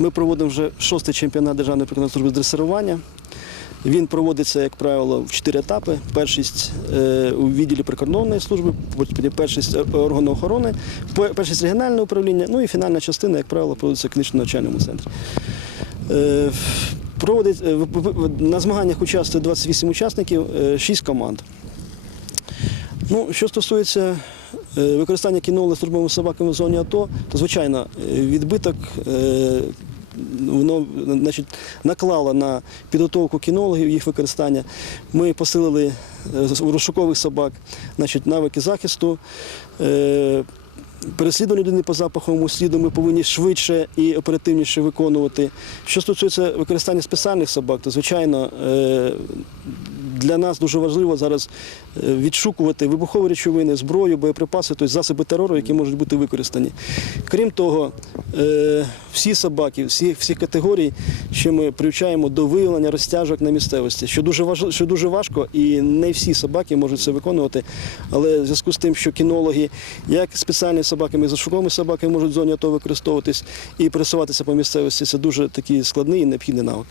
Ми проводимо вже шостий чемпіонат Державної прикордонної служби з дресирування. Він проводиться, як правило, в чотири етапи. Першість е, у відділі прикордонної служби, першість органу охорони, першість регіональне управління, ну і фінальна частина, як правило, проводиться в клінічному навчальному центрі. Е, проводить, е, на змаганнях участвує 28 учасників, 6 команд. Ну, що стосується використання кіноли службовими собаками в зоні АТО, то звичайно відбиток воно значить, наклало на підготовку кінологів їх використання. Ми посилили е, розшукових собак значить, навики захисту. е, Переслідування людини по запаховому сліду ми повинні швидше і оперативніше виконувати. Що стосується використання спеціальних собак, то звичайно е, для нас дуже важливо зараз е, відшукувати вибухові речовини, зброю, боєприпаси, тобто засоби терору, які можуть бути використані. Крім того, е, всі собаки, всі, всі категорії, що ми привчаємо до виявлення розтяжок на місцевості, що дуже важливо, що дуже важко, і не всі собаки можуть це виконувати. Але в зв'язку з тим, що кінологи, як спеціальні собаками, і зашуковими собаками можуть в зоні АТО використовуватись і пересуватися по місцевості, це дуже такий складний і необхідний навик.